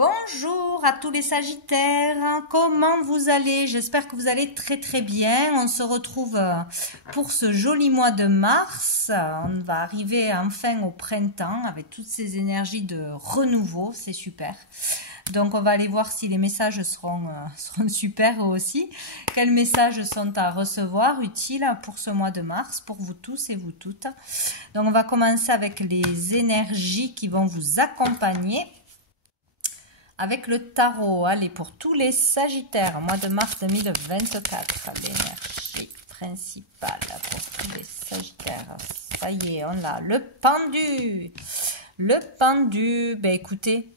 Bonjour à tous les Sagittaires, comment vous allez? J'espère que vous allez très très bien. On se retrouve pour ce joli mois de mars. On va arriver enfin au printemps avec toutes ces énergies de renouveau, c'est super. Donc on va aller voir si les messages seront super eux aussi. Quels messages sont à recevoir, utiles pour ce mois de mars, pour vous tous et vous toutes. Donc on va commencer avec les énergies qui vont vous accompagner. Avec le tarot, allez, pour tous les Sagittaires, mois de mars 2024, l'énergie principale pour tous les Sagittaires. Ça y est, on l'a. Le pendu. Le pendu, ben écoutez,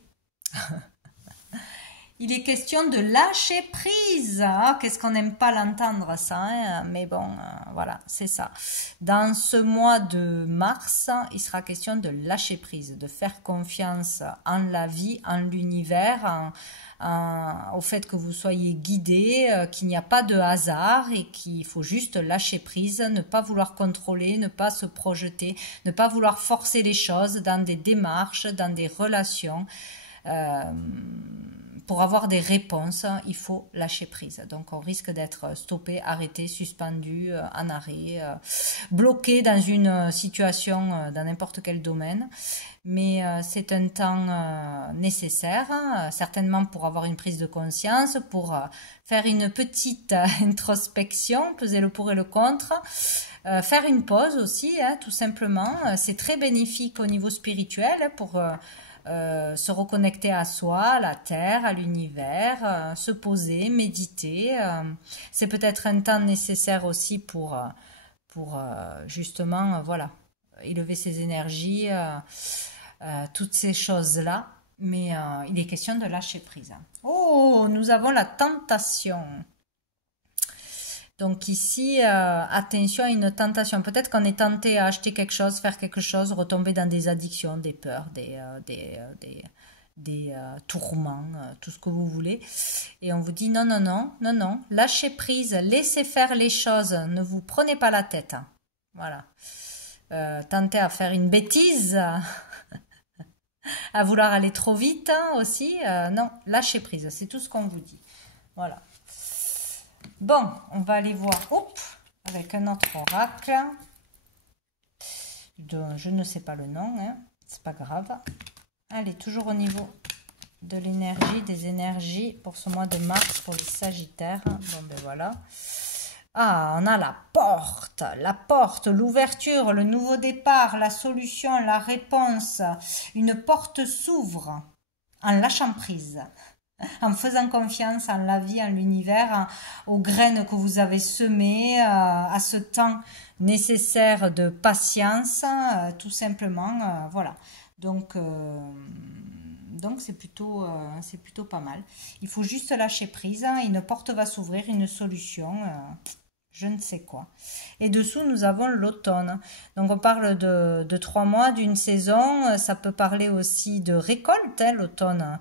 il est question de lâcher prise. Ah, qu'est-ce qu'on n'aime pas l'entendre ça, hein, mais bon, voilà, c'est ça. Dans ce mois de mars, il sera question de lâcher prise, de faire confiance en la vie, en l'univers, au fait que vous soyez guidé, qu'il n'y a pas de hasard et qu'il faut juste lâcher prise, ne pas vouloir contrôler, ne pas se projeter, ne pas vouloir forcer les choses dans des démarches, dans des relations. Pour avoir des réponses, il faut lâcher prise. Donc, on risque d'être stoppé, arrêté, suspendu, en arrêt, bloqué dans une situation, dans n'importe quel domaine. Mais c'est un temps nécessaire, certainement pour avoir une prise de conscience, pour faire une petite introspection, peser le pour et le contre, faire une pause aussi, hein, tout simplement. C'est très bénéfique au niveau spirituel pour se reconnecter à soi, à la terre, à l'univers, se poser, méditer. C'est peut-être un temps nécessaire aussi pour justement, voilà, élever ses énergies, toutes ces choses-là. Mais il est question de lâcher prise. Oh, nous avons la tentation. Donc ici, attention à une tentation. Peut-être qu'on est tenté à acheter quelque chose, faire quelque chose, retomber dans des addictions, des peurs, des tourments, tout ce que vous voulez. Et on vous dit non, non, non, non, non, lâchez prise, laissez faire les choses, ne vous prenez pas la tête. Voilà. Tentez à faire une bêtise, à vouloir aller trop vite aussi. Non, lâchez prise, c'est tout ce qu'on vous dit. Voilà. Bon, on va aller voir avec un autre oracle. Je ne sais pas le nom, hein, c'est pas grave. Allez, toujours au niveau de l'énergie, des énergies pour ce mois de mars pour les Sagittaires. Bon, ben voilà. Ah, on a la porte, l'ouverture, le nouveau départ, la solution, la réponse. Une porte s'ouvre en lâchant prise. En faisant confiance en la vie, en l'univers, aux graines que vous avez semées, à ce temps nécessaire de patience, tout simplement, voilà. Donc c'est plutôt pas mal. Il faut juste lâcher prise, une porte va s'ouvrir, une solution, je ne sais quoi. Et dessous, nous avons l'automne. Donc, on parle de 3 mois, d'une saison. Ça peut parler aussi de récolte, hein, l'automne.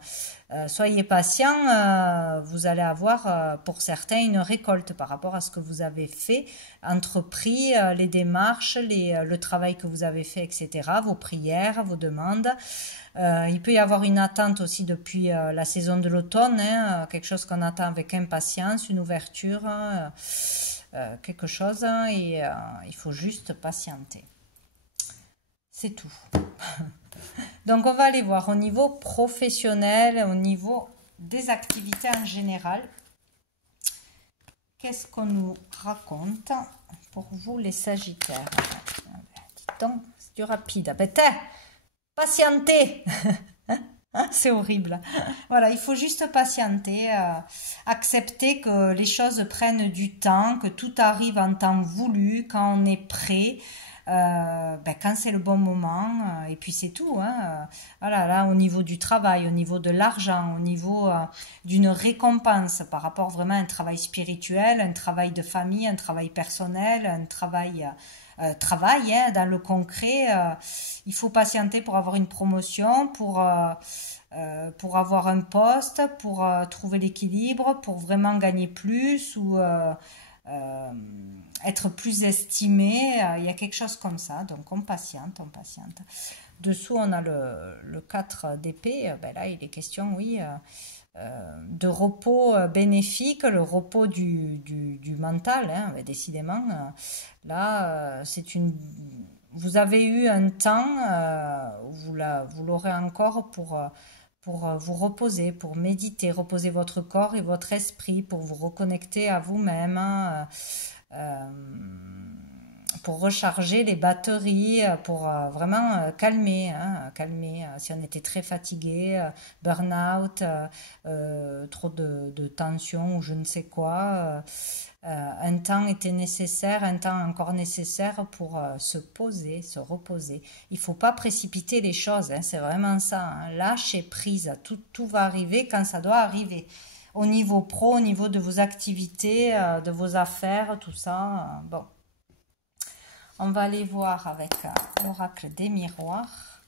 Soyez patients, vous allez avoir pour certains une récolte par rapport à ce que vous avez fait, entrepris, les démarches, le travail que vous avez fait, etc., vos prières, vos demandes. Il peut y avoir une attente aussi depuis la saison de l'automne, hein, quelque chose qu'on attend avec impatience, une ouverture, quelque chose, et il faut juste patienter. C'est tout. Donc, on va aller voir au niveau professionnel, au niveau des activités en général. Qu'est-ce qu'on nous raconte pour vous, les Sagittaires? Dis donc, c'est du rapide. Putain, patientez. C'est horrible. Voilà, il faut juste patienter, accepter que les choses prennent du temps, que tout arrive en temps voulu, quand on est prêt. Quand c'est le bon moment, et puis c'est tout, hein. Voilà, là au niveau du travail, au niveau de l'argent, au niveau d'une récompense par rapport vraiment à un travail spirituel, un travail de famille, un travail personnel, un travail hein, dans le concret, il faut patienter pour avoir une promotion, pour avoir un poste, pour trouver l'équilibre, pour vraiment gagner plus ou être plus estimé, il y a quelque chose comme ça, donc on patiente, on patiente. Dessous, on a le 4 d'épée. Ben là, il est question, oui, de repos bénéfique, le repos du mental, hein, décidément. Là, vous avez eu un temps, vous l'aurez encore pour vous reposer, pour méditer, reposer votre corps et votre esprit, pour vous reconnecter à vous-même, hein, pour recharger les batteries, pour vraiment calmer, hein, calmer. Si on était très fatigué, burn-out, trop de tension ou je ne sais quoi, un temps était nécessaire, un temps encore nécessaire pour se poser, se reposer. Il ne faut pas précipiter les choses, hein, c'est vraiment ça. Hein. Lâcher prise, tout va arriver quand ça doit arriver. Au niveau pro, au niveau de vos activités, de vos affaires, tout ça. Bon. On va aller voir avec l'oracle des miroirs.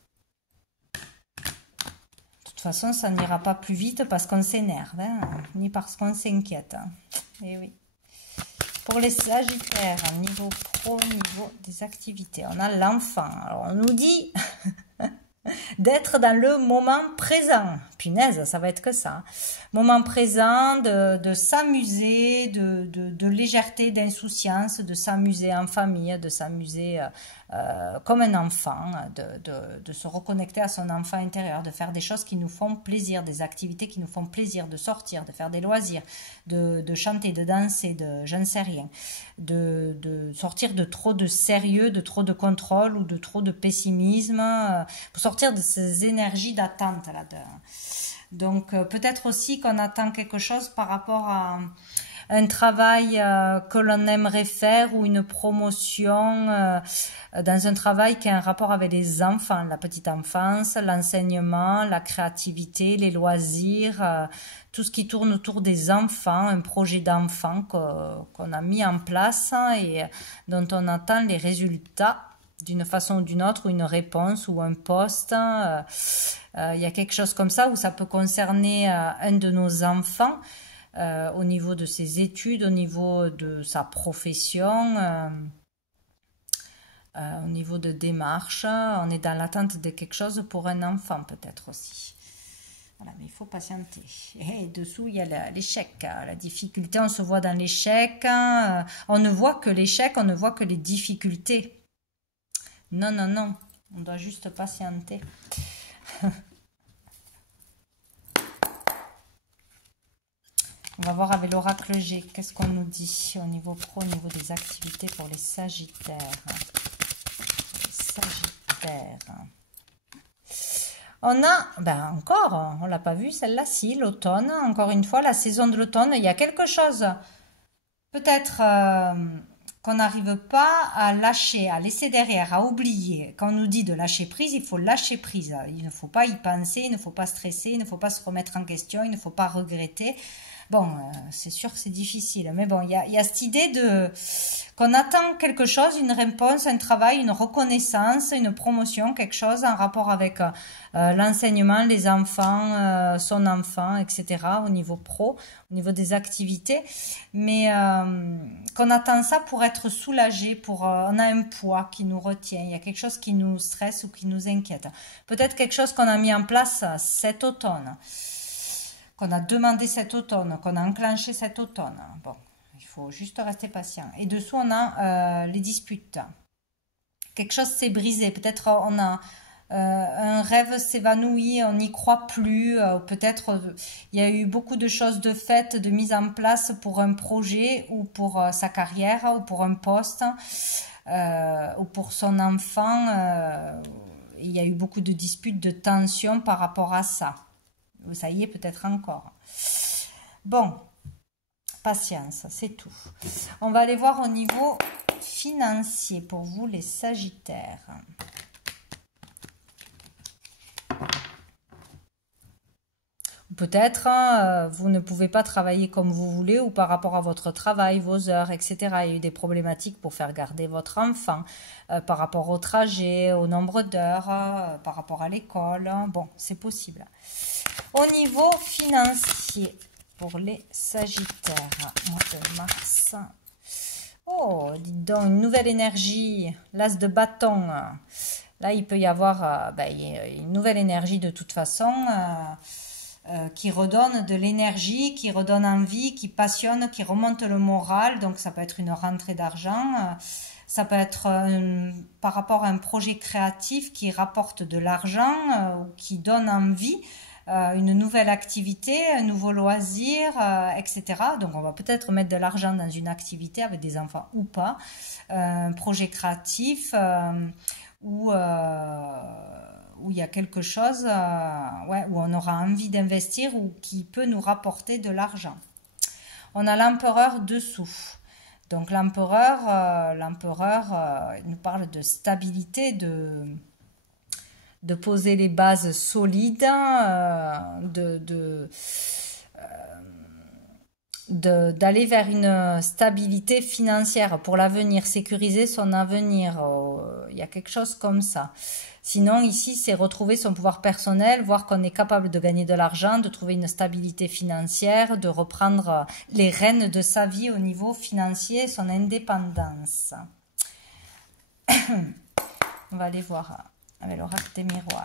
De toute façon, ça n'ira pas plus vite parce qu'on s'énerve, hein, ni parce qu'on s'inquiète. Hein. Et oui. Pour les sagittaires, niveau pro, niveau des activités, on a l'enfant. Alors, on nous dit d'être dans le moment présent. Punaise, ça va être que ça. Moment présent, de s'amuser, de légèreté, d'insouciance, de s'amuser en famille, de s'amuser comme un enfant, de se reconnecter à son enfant intérieur, de faire des choses qui nous font plaisir, des activités qui nous font plaisir, de sortir, de faire des loisirs, de chanter, de danser, je ne sais rien, de sortir de trop de sérieux, de trop de contrôle ou de trop de pessimisme, pour sortir de ces énergies d'attente là-dedans. Donc peut-être aussi qu'on attend quelque chose par rapport à un travail que l'on aimerait faire ou une promotion dans un travail qui a un rapport avec les enfants, la petite enfance, l'enseignement, la créativité, les loisirs, tout ce qui tourne autour des enfants, un projet d'enfant qu'on a mis en place et dont on attend les résultats d'une façon ou d'une autre, ou une réponse ou un poste. Il y a quelque chose comme ça où ça peut concerner un de nos enfants au niveau de ses études, au niveau de sa profession, au niveau de démarche. On est dans l'attente de quelque chose pour un enfant peut-être aussi. Voilà, mais il faut patienter. Et dessous, il y a l'échec, la difficulté. On se voit dans l'échec. On ne voit que l'échec, on ne voit que les difficultés. Non, non, non. On doit juste patienter. On va voir avec l'oracle G, qu'est-ce qu'on nous dit au niveau pro, au niveau des activités pour les sagittaires. Les sagittaires. On a, ben encore, on ne l'a pas vu celle-là, si, l'automne, encore une fois, la saison de l'automne, il y a quelque chose, peut-être qu'on n'arrive pas à lâcher, à laisser derrière, à oublier. Quand on nous dit de lâcher prise, il faut lâcher prise. Il ne faut pas y penser, il ne faut pas stresser, il ne faut pas se remettre en question, il ne faut pas regretter. Bon, c'est sûr que c'est difficile, mais bon, il y a cette idée qu'on attend quelque chose, une réponse, un travail, une reconnaissance, une promotion, quelque chose en rapport avec l'enseignement, les enfants, son enfant, etc. au niveau pro, au niveau des activités, mais qu'on attend ça pour être soulagé, on a un poids qui nous retient, il y a quelque chose qui nous stresse ou qui nous inquiète. Peut-être quelque chose qu'on a mis en place cet automne, qu'on a demandé cet automne, qu'on a enclenché cet automne. Bon, il faut juste rester patient. Et dessous, on a les disputes. Quelque chose s'est brisé. Peut-être on a un rêve s'évanouit, on n'y croit plus. Peut-être il y a eu beaucoup de choses de faites, de mise en place pour un projet ou pour sa carrière ou pour un poste ou pour son enfant. Il y a eu beaucoup de disputes, de tensions par rapport à ça. Ça y est, peut-être encore. Bon, patience, c'est tout. On va aller voir au niveau financier pour vous, les sagittaires. Peut-être vous ne pouvez pas travailler comme vous voulez ou par rapport à votre travail, vos heures, etc. Il y a eu des problématiques pour faire garder votre enfant par rapport au trajet, au nombre d'heures, par rapport à l'école. Bon, c'est possible. Au niveau financier, pour les sagittaires, mois de mars. Oh, dites donc, une nouvelle énergie, l'as de bâton. Là, il peut y avoir une nouvelle énergie de toute façon qui redonne de l'énergie, qui redonne envie, qui passionne, qui remonte le moral. Donc, ça peut être une rentrée d'argent. Ça peut être par rapport à un projet créatif qui rapporte de l'argent ou qui donne envie. Une nouvelle activité, un nouveau loisir, etc. Donc on va peut-être mettre de l'argent dans une activité avec des enfants ou pas, un projet créatif où il y a quelque chose où on aura envie d'investir ou qui peut nous rapporter de l'argent. On a l'empereur dessous. Donc l'empereur nous parle de stabilité, de poser les bases solides, d'aller vers une stabilité financière pour l'avenir, sécuriser son avenir. Il y a quelque chose comme ça. Sinon, ici, c'est retrouver son pouvoir personnel, voir qu'on est capable de gagner de l'argent, de trouver une stabilité financière, de reprendre les rênes de sa vie au niveau financier, son indépendance. On va aller voir avec l'oracle des miroirs.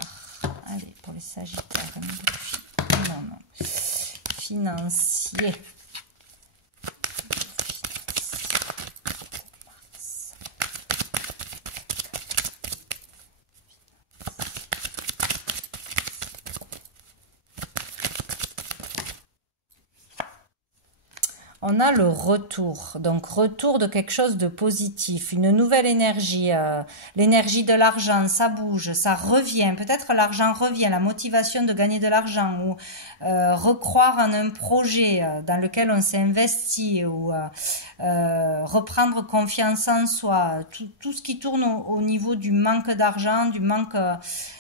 Allez, pour les sagittaires. Non. Financier. On a le retour, donc retour de quelque chose de positif, une nouvelle énergie, l'énergie de l'argent, ça bouge, ça revient, peut-être l'argent revient, la motivation de gagner de l'argent ou recroire en un projet dans lequel on s'est investi ou reprendre confiance en soi, tout ce qui tourne au niveau du manque d'argent, du manque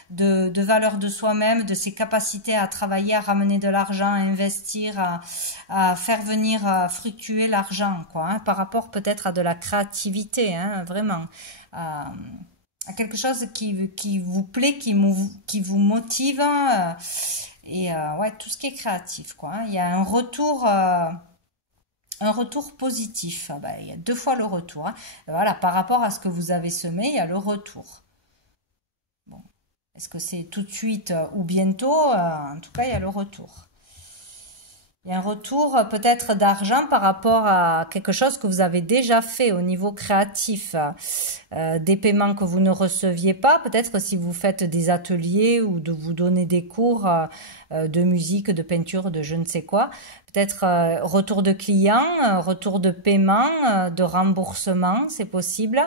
de valeur de soi-même, de ses capacités à travailler, à ramener de l'argent, à investir, à faire venir fructuer l'argent, quoi, hein, par rapport peut-être à de la créativité, hein, vraiment, à quelque chose qui vous plaît, qui vous motive, ouais, tout ce qui est créatif, quoi, hein. Il y a un retour positif, il y a 2 fois le retour, hein. Voilà, par rapport à ce que vous avez semé, il y a le retour. Est-ce que c'est tout de suite ou bientôt? En tout cas, il y a le retour. Il y a un retour peut-être d'argent par rapport à quelque chose que vous avez déjà fait au niveau créatif. Des paiements que vous ne receviez pas. Peut-être si vous faites des ateliers ou de vous donner des cours de musique, de peinture, de je ne sais quoi. Peut-être retour de clients, retour de paiement, de remboursement, c'est possible.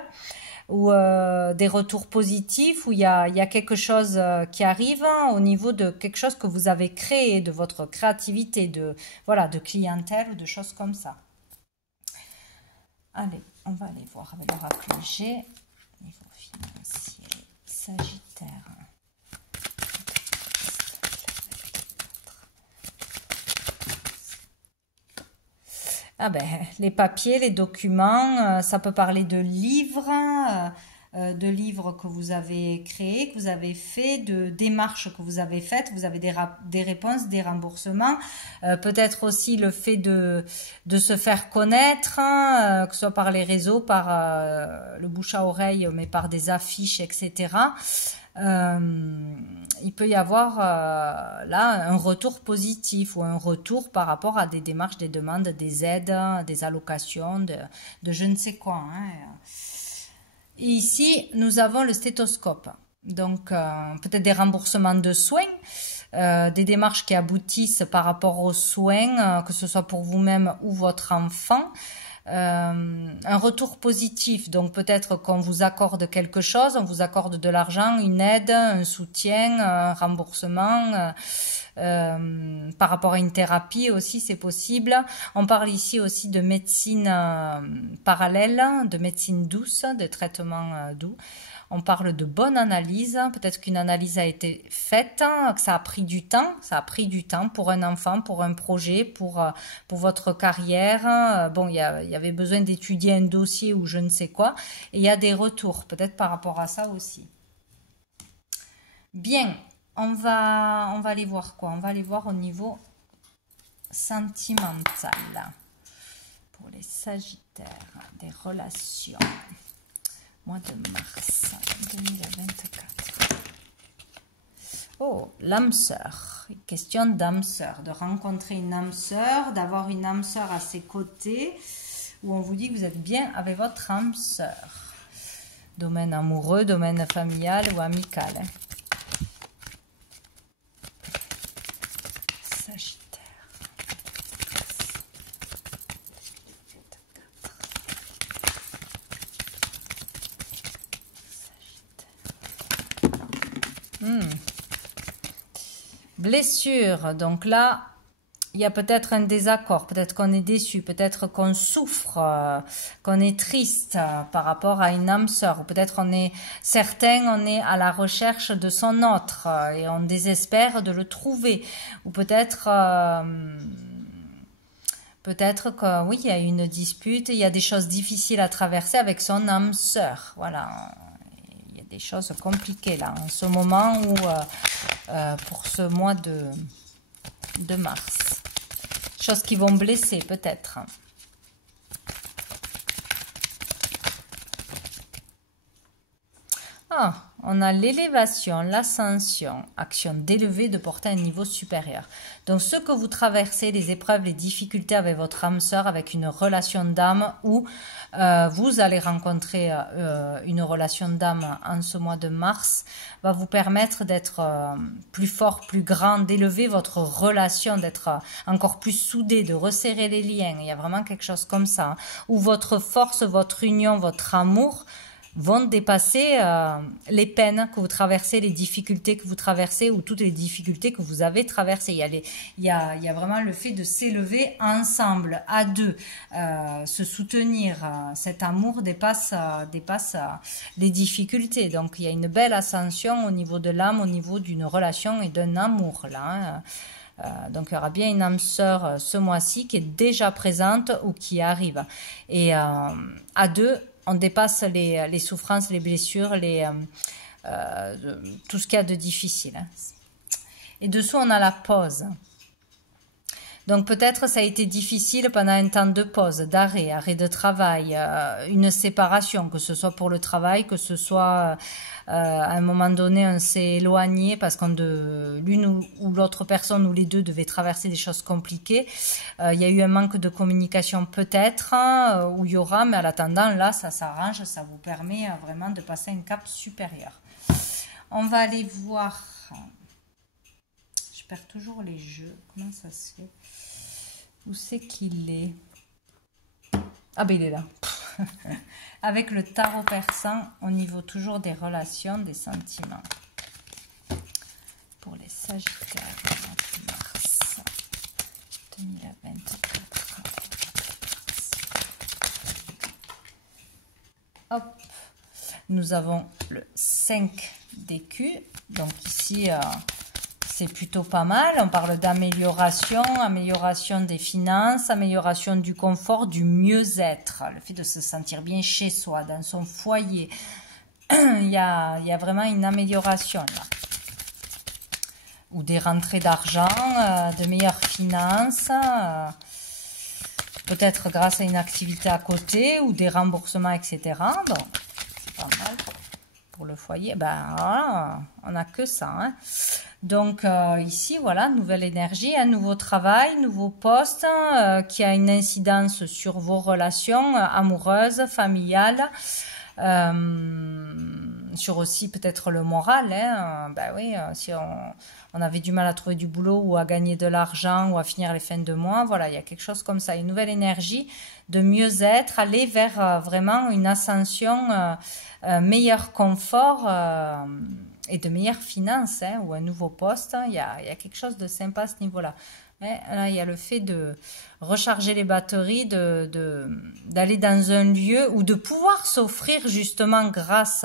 Ou des retours positifs, où il y a quelque chose qui arrive au niveau de quelque chose que vous avez créé, de votre créativité, de clientèle ou de choses comme ça. Allez, on va aller voir avec l'oracle G, niveau financier, Sagittaire. Les papiers, les documents, ça peut parler de livres que vous avez créés, que vous avez fait, de démarches que vous avez faites, vous avez des réponses, des remboursements, peut-être aussi le fait de se faire connaître, que ce soit par les réseaux, par le bouche à oreille, mais par des affiches, etc. Il peut y avoir là un retour positif ou un retour par rapport à des démarches, des demandes, des aides, des allocations, de je ne sais quoi, hein. Et ici, nous avons le stéthoscope. Donc, peut-être des remboursements de soins, des démarches qui aboutissent par rapport aux soins, que ce soit pour vous-même ou votre enfant. Un retour positif, donc peut-être qu'on vous accorde quelque chose, on vous accorde de l'argent, une aide, un soutien, un remboursement, par rapport à une thérapie aussi, c'est possible. On parle ici aussi de médecine parallèle, de médecine douce, de traitement doux. On parle de bonne analyse, peut-être qu'une analyse a été faite, que ça a pris du temps pour un enfant, pour un projet, pour votre carrière. Bon, il y avait besoin d'étudier un dossier ou je ne sais quoi, et il y a des retours, peut-être par rapport à ça aussi. Bien, on va aller voir quoi? On va aller voir au niveau sentimental, pour les Sagittaires, des relations. Mois de mars 2024. Oh, l'âme sœur. Question d'âme sœur, de rencontrer une âme sœur, d'avoir une âme sœur à ses côtés, où on vous dit que vous êtes bien avec votre âme sœur. Domaine amoureux, domaine familial ou amical. Hein. Sagittaire. Blessure, donc là, il y a peut-être un désaccord, peut-être qu'on est déçu, peut-être qu'on souffre, qu'on est triste par rapport à une âme sœur, ou peut-être on est à la recherche de son autre et on désespère de le trouver, ou peut-être que oui, il y a une dispute, il y a des choses difficiles à traverser avec son âme sœur, voilà. Il y a des choses compliquées là, en ce moment où, pour ce mois de mars. Choses qui vont blesser peut-être. Ah, on a l'élévation, l'ascension, action d'élever, de porter à un niveau supérieur. Donc ce que vous traversez, les épreuves, les difficultés avec votre âme sœur, avec une relation d'âme, ou vous allez rencontrer une relation d'âme en ce mois de mars, va vous permettre d'être plus fort, plus grand, d'élever votre relation, d'être encore plus soudé, de resserrer les liens. Il y a vraiment quelque chose comme ça, hein, où votre force, votre union, votre amour vont dépasser les peines que vous traversez, les difficultés que vous traversez ou toutes les difficultés que vous avez traversées. Il y a vraiment le fait de s'élever ensemble, à deux, se soutenir. Cet amour dépasse les difficultés. Donc il y a une belle ascension au niveau de l'âme, au niveau d'une relation et d'un amour là. Hein. Donc il y aura bien une âme sœur ce mois-ci qui est déjà présente ou qui arrive. Et à deux, on dépasse les souffrances, les blessures, tout ce qu'il y a de difficile. Hein. Et dessous, on a la pause. Donc peut-être ça a été difficile pendant un temps de pause, d'arrêt, arrêt de travail, une séparation, que ce soit pour le travail, que ce soit à un moment donné on s'est éloigné parce qu'on l'une ou l'autre personne ou les deux devaient traverser des choses compliquées. Il y a eu un manque de communication peut-être, où il y aura, mais en attendant là ça s'arrange, ça vous permet vraiment de passer un cap supérieur. On va aller voir... Je perds toujours les jeux. Comment ça se fait? Où c'est qu'il est? Ah ben il est là. Avec le tarot persan au niveau toujours des relations, des sentiments. Pour les Sagittaires, mars 2024. Hop. Nous avons le 5 d'écus. Donc ici... c'est plutôt pas mal, on parle d'amélioration, amélioration des finances, amélioration du confort, du mieux-être, le fait de se sentir bien chez soi, dans son foyer. il y a vraiment une amélioration là. Ou des rentrées d'argent, de meilleures finances, peut-être grâce à une activité à côté ou des remboursements, etc. Donc, c'est pas mal pour le foyer. Ben voilà, on n'a que ça, hein. Donc ici, voilà, nouvelle énergie, un nouveau travail, nouveau poste qui a une incidence sur vos relations amoureuses, familiales, sur aussi peut-être le moral. Hein. Ben oui, si on avait du mal à trouver du boulot ou à gagner de l'argent ou à finir les fins de mois, voilà, il y a quelque chose comme ça, une nouvelle énergie de mieux-être, aller vers vraiment une ascension, meilleur confort, et de meilleures finances, hein, ou un nouveau poste, hein, il y a quelque chose de sympa à ce niveau-là. Mais là, il y a le fait de recharger les batteries, d'aller dans un lieu ou de pouvoir s'offrir justement grâce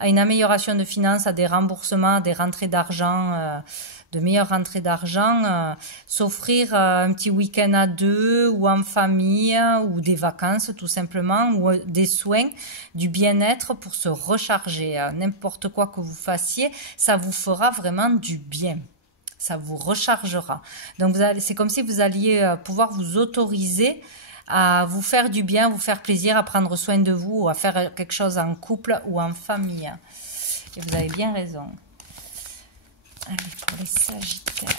à une amélioration de finances, à des remboursements, des rentrées d'argent, de meilleures rentrées d'argent, s'offrir un petit week-end à deux ou en famille ou des vacances tout simplement ou des soins, du bien-être pour se recharger. N'importe quoi que vous fassiez, ça vous fera vraiment du bien. Ça vous rechargera. Donc c'est comme si vous alliez pouvoir vous autoriser à vous faire du bien, vous faire plaisir, à prendre soin de vous, ou à faire quelque chose en couple ou en famille. Et vous avez bien raison. Allez, pour les Sagittaires.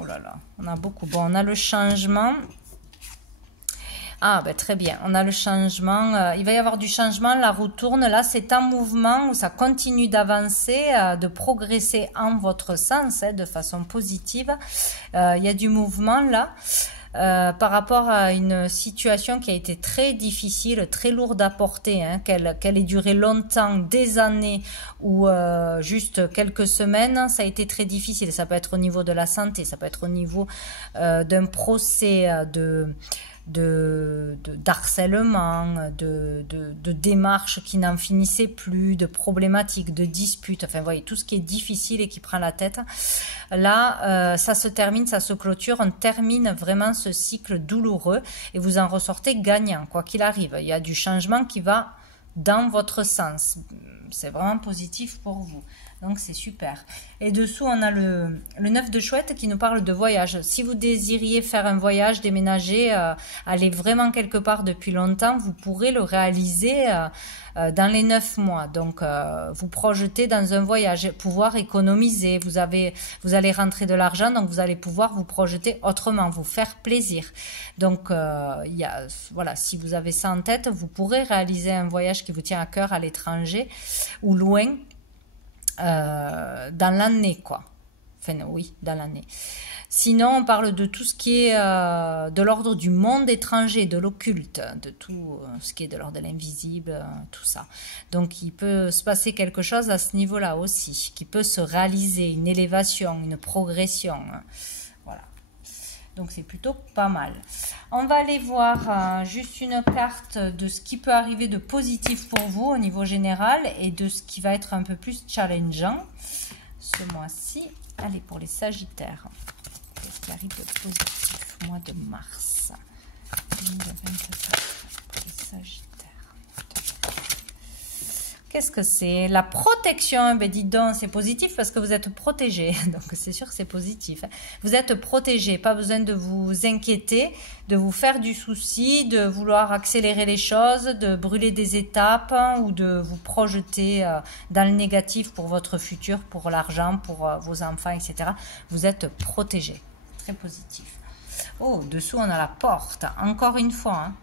Oh là là, on a beaucoup. Bon, on a le changement. Ah, ben très bien, on a le changement. Il va y avoir du changement, la roue tourne. Là, c'est un mouvement où ça continue d'avancer, de progresser en votre sens, de façon positive. Il y a du mouvement là. Par rapport à une situation qui a été très difficile, très lourde à porter, hein, qu'elle ait duré longtemps, des années ou juste quelques semaines, ça a été très difficile. Ça peut être au niveau de la santé, ça peut être au niveau d'un procès d'harcèlement, de démarches qui n'en finissaient plus, de problématiques, de disputes, enfin, vous voyez, tout ce qui est difficile et qui prend la tête. Là, ça se termine, ça se clôture, on termine vraiment ce cycle douloureux et vous en ressortez gagnant, quoi qu'il arrive. Il y a du changement qui va dans votre sens. C'est vraiment positif pour vous. Donc, c'est super. Et dessous, on a le 9 de chouette qui nous parle de voyage. Si vous désiriez faire un voyage, déménager, aller vraiment quelque part depuis longtemps, vous pourrez le réaliser dans les 9 mois. Donc, vous projetez dans un voyage, pouvoir économiser. Vous allez rentrer de l'argent, donc vous allez pouvoir vous projeter autrement, vous faire plaisir. Donc, voilà, si vous avez ça en tête, vous pourrez réaliser un voyage qui vous tient à cœur à l'étranger ou loin. Dans l'année, quoi. Enfin, oui, dans l'année. Sinon, on parle de tout ce qui est de l'ordre du monde étranger, de l'occulte, de tout ce qui est de l'ordre de l'invisible, tout ça. Donc, il peut se passer quelque chose à ce niveau-là aussi, qui peut se réaliser, une élévation, une progression. Voilà. Donc, c'est plutôt pas mal. On va aller voir juste une carte de ce qui peut arriver de positif pour vous au niveau général et de ce qui va être un peu plus challengeant ce mois-ci. Allez, pour les Sagittaires. Qu'est-ce qui arrive de positif au mois de mars 2024 pour les Sagittaires? Qu'est-ce que c'est? La protection. Ben dites donc, c'est positif parce que vous êtes protégé. Donc, c'est sûr que c'est positif. Vous êtes protégé. Pas besoin de vous inquiéter, de vous faire du souci, de vouloir accélérer les choses, de brûler des étapes ou de vous projeter dans le négatif pour votre futur, pour l'argent, pour vos enfants, etc. Vous êtes protégé. Très positif. Oh, dessous, on a la porte. Encore une fois, hein.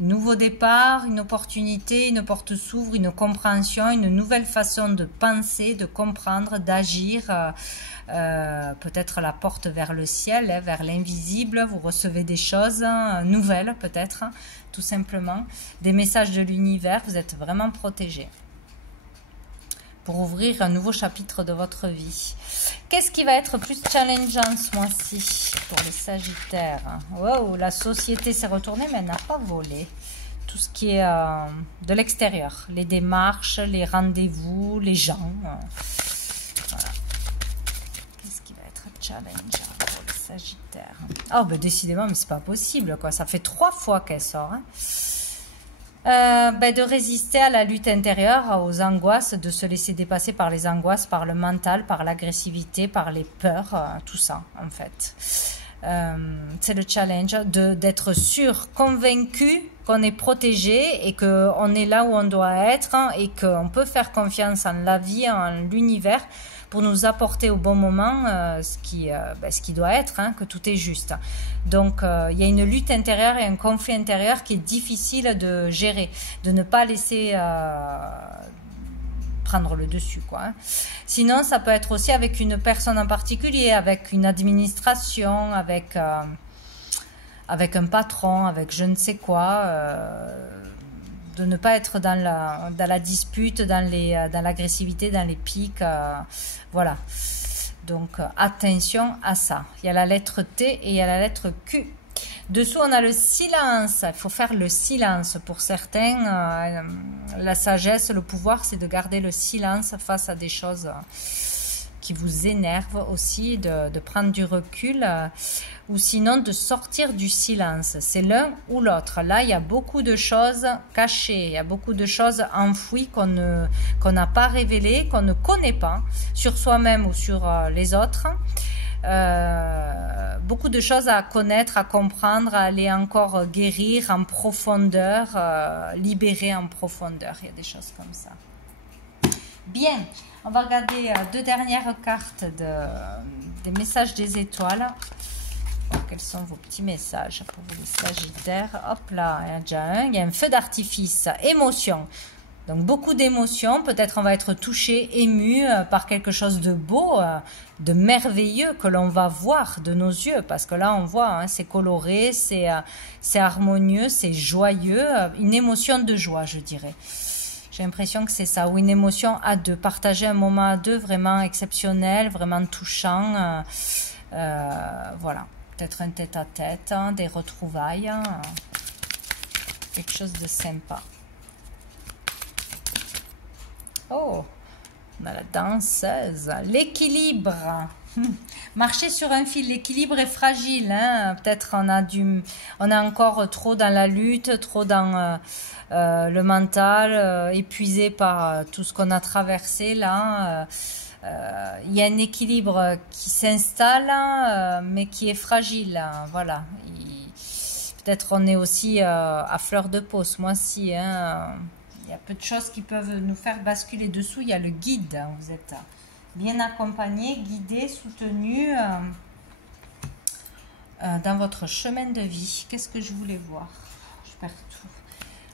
Nouveau départ, une opportunité, une porte s'ouvre, une compréhension, une nouvelle façon de penser, de comprendre, d'agir. Peut-être la porte vers le ciel, hein, vers l'invisible. Vous recevez des choses nouvelles peut-être, tout simplement. Des messages de l'univers, vous êtes vraiment protégé pour ouvrir un nouveau chapitre de votre vie. Qu'est-ce qui va être plus challengeant ce mois-ci pour les Sagittaires? Wow, la société s'est retournée, mais elle n'a pas volé. Tout ce qui est de l'extérieur, les démarches, les rendez-vous, les gens. Voilà. Qu'est-ce qui va être challengeant pour les Sagittaires? Oh, ben décidément, mais c'est pas possible, quoi. Ça fait 3 fois qu'elle sort, hein. De résister à la lutte intérieure, aux angoisses, de se laisser dépasser par les angoisses, par le mental, par l'agressivité, par les peurs, tout ça en fait. C'est le challenge d'être sûr, convaincu qu'on est protégé et qu'on est là où on doit être et qu'on peut faire confiance en la vie, en l'univers pour nous apporter au bon moment ce qui doit être, hein, que tout est juste. Donc, il y a une lutte intérieure et un conflit intérieur qui est difficile de gérer, de ne pas laisser prendre le dessus, quoi, hein. Sinon, ça peut être aussi avec une personne en particulier, avec une administration, avec un patron, avec je ne sais quoi, de ne pas être dans la dispute, dans l'agressivité, dans les piques, voilà. Donc, attention à ça. Il y a la lettre T et il y a la lettre Q. Dessous, on a le silence. Il faut faire le silence. Pour certains, la sagesse, le pouvoir, c'est de garder le silence face à des choses qui vous énervent aussi, de prendre du recul, ou sinon de sortir du silence. C'est l'un ou l'autre. Là, il y a beaucoup de choses cachées, il y a beaucoup de choses enfouies qu'on n'a pas révélées, qu'on ne connaît pas, sur soi-même ou sur les autres. beaucoup de choses à connaître, à comprendre, à aller encore guérir en profondeur, libérer en profondeur. Il y a des choses comme ça. Bien, on va regarder deux dernières cartes des messages des étoiles. Bon, quels sont vos petits messages pour vous les Sagittaires? Hop là, il y en a déjà un. Il y a un feu d'artifice, émotion. Donc beaucoup d'émotions, peut-être on va être touché, ému par quelque chose de beau, de merveilleux que l'on va voir de nos yeux, parce que là on voit, hein, c'est coloré, c'est harmonieux, c'est joyeux, une émotion de joie je dirais. J'ai l'impression que c'est ça, ou une émotion à deux, partager un moment à deux vraiment exceptionnel, vraiment touchant, voilà, peut-être un tête-à-tête, hein, des retrouvailles, quelque chose de sympa. Oh, on a la danseuse, l'équilibre. Marcher sur un fil, l'équilibre est fragile. Hein? Peut-être on a encore trop dans la lutte, trop dans le mental, épuisé par tout ce qu'on a traversé là. Il y a un équilibre qui s'installe, mais qui est fragile. Hein? Voilà. Peut-être on est aussi à fleur de peau ce mois-ci. Hein? Il y a peu de choses qui peuvent nous faire basculer dessous. Il y a le guide. Vous êtes bien accompagné, guidé, soutenu dans votre chemin de vie. Qu'est-ce que je voulais voir? Je perds tout.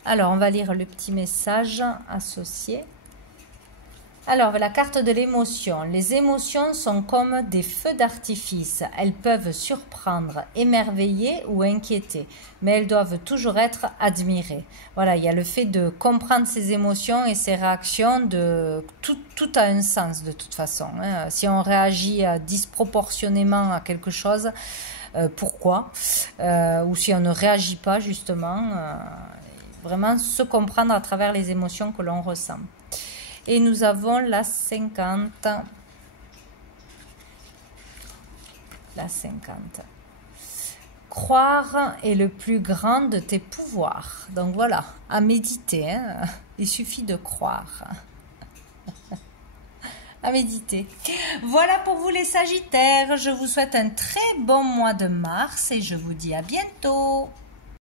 Alors, on va lire le petit message associé. Alors, la carte de l'émotion. Les émotions sont comme des feux d'artifice. Elles peuvent surprendre, émerveiller ou inquiéter, mais elles doivent toujours être admirées. Voilà, il y a le fait de comprendre ses émotions et ses réactions. Tout a un sens de toute façon. Hein. Si on réagit disproportionnément à quelque chose, pourquoi? Ou si on ne réagit pas justement, vraiment se comprendre à travers les émotions que l'on ressent. Et nous avons la 50. La 50. Croire est le plus grand de tes pouvoirs. Donc voilà, à méditer. Hein. Il suffit de croire. À méditer. Voilà pour vous les Sagittaires. Je vous souhaite un très bon mois de mars et je vous dis à bientôt.